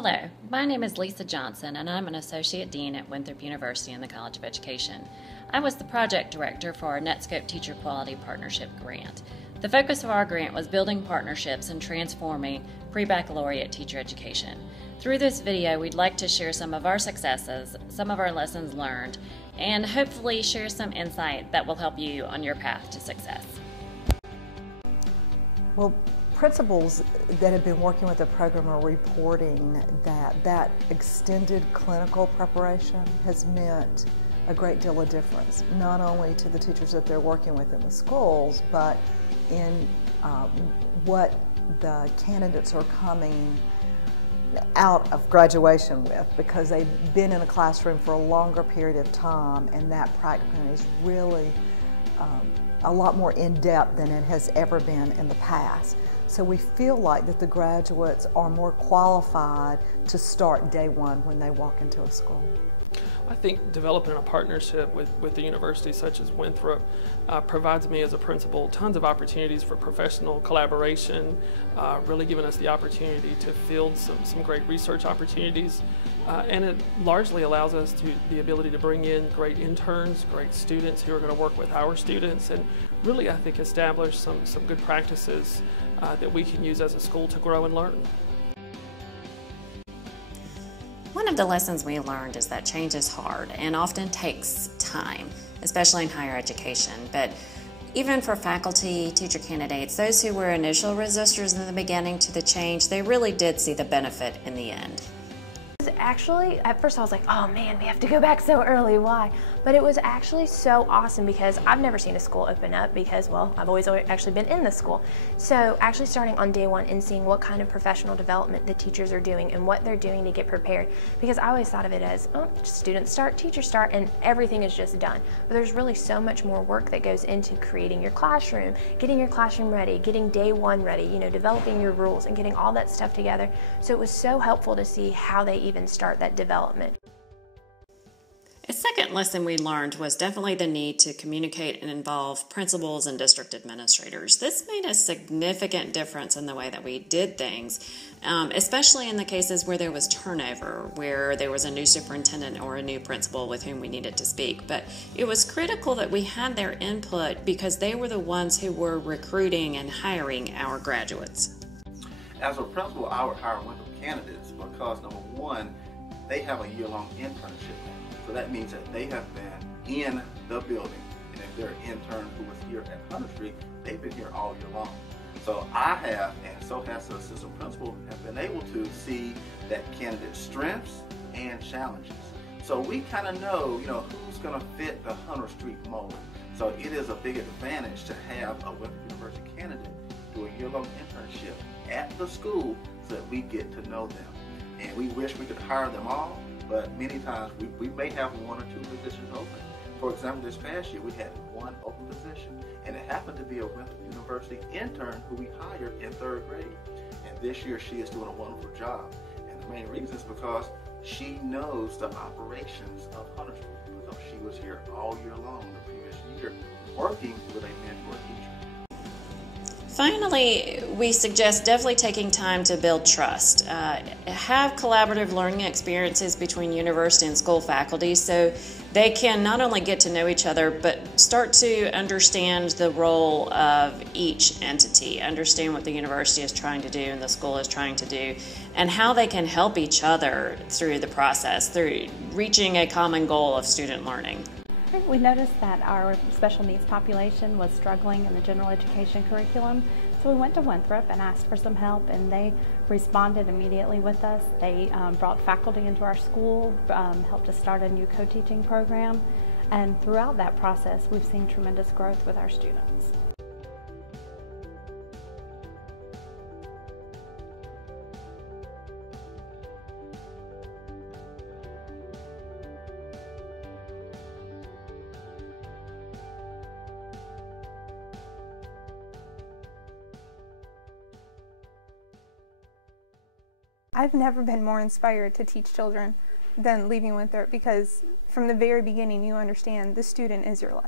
Hello, my name is Lisa Johnson and I'm an Associate Dean at Winthrop University in the College of Education. I was the Project Director for our NetSCOPE Teacher Quality Partnership Grant. The focus of our grant was building partnerships and transforming pre-baccalaureate teacher education. Through this video, we'd like to share some of our successes, some of our lessons learned, and hopefully share some insight that will help you on your path to success. Well, principals that have been working with the program are reporting that extended clinical preparation has meant a great deal of difference, not only to the teachers that they're working with in the schools, but in what the candidates are coming out of graduation with, because they've been in a classroom for a longer period of time, and that practicum is really a lot more in-depth than it has ever been in the past. So we feel like that the graduates are more qualified to start day one when they walk into a school. I think developing a partnership with the university such as Winthrop provides me as a principal tons of opportunities for professional collaboration, really giving us the opportunity to field some great research opportunities, and it largely allows us the ability to bring in great interns, great students who are going to work with our students, and really I think establish some good practices that we can use as a school to grow and learn. One of the lessons we learned is that change is hard and often takes time, especially in higher education. But even for faculty, teacher candidates, those who were initial resistors in the beginning to the change, they really did see the benefit in the end. Actually, at first I was like, oh man, we have to go back so early, why? But it was actually so awesome because I've never seen a school open up because, well, I've always actually been in the school. So actually starting on day one and seeing what kind of professional development the teachers are doing and what they're doing to get prepared. Because I always thought of it as, oh, students start, teachers start, and everything is just done. But there's really so much more work that goes into creating your classroom, getting your classroom ready, getting day one ready, you know, developing your rules and getting all that stuff together. So it was so helpful to see how they even start that development. A second lesson we learned was definitely the need to communicate and involve principals and district administrators. This made a significant difference in the way that we did things, especially in the cases where there was turnover, where there was a new superintendent or a new principal with whom we needed to speak. But it was critical that we had their input because they were the ones who were recruiting and hiring our graduates. As a principal, I would hire Winthrop candidates because, number one, they have a year-long internship now. So that means that they have been in the building, and if they're an intern who was here at 100th Street, they've been here all year long. So I have, and so has the assistant principal, have been able to see that candidate's strengths and challenges. So we kind of know, who's going to fit the 100th Street mold. So it is a big advantage to have a Winthrop University candidate do a year-long internship at the school so that we get to know them. And we wish we could hire them all, but many times we may have one or two positions open. For example, this past year we had one open position, and it happened to be a Winthrop University intern who we hired in 3rd grade. And this year she is doing a wonderful job. And the main reason is because she knows the operations of 100th Street, because she was here all year long the previous year working with a mentor teacher. Finally, we suggest definitely taking time to build trust. Have collaborative learning experiences between university and school faculty so they can not only get to know each other, but start to understand the role of each entity, understand what the university is trying to do and the school is trying to do, and how they can help each other through the process, through reaching a common goal of student learning. We noticed that our special needs population was struggling in the general education curriculum, so we went to Winthrop and asked for some help, and they responded immediately with us. They brought faculty into our school, helped us start a new co-teaching program, and throughout that process we've seen tremendous growth with our students. I've never been more inspired to teach children than leaving Winthrop, because from the very beginning you understand the student is your life.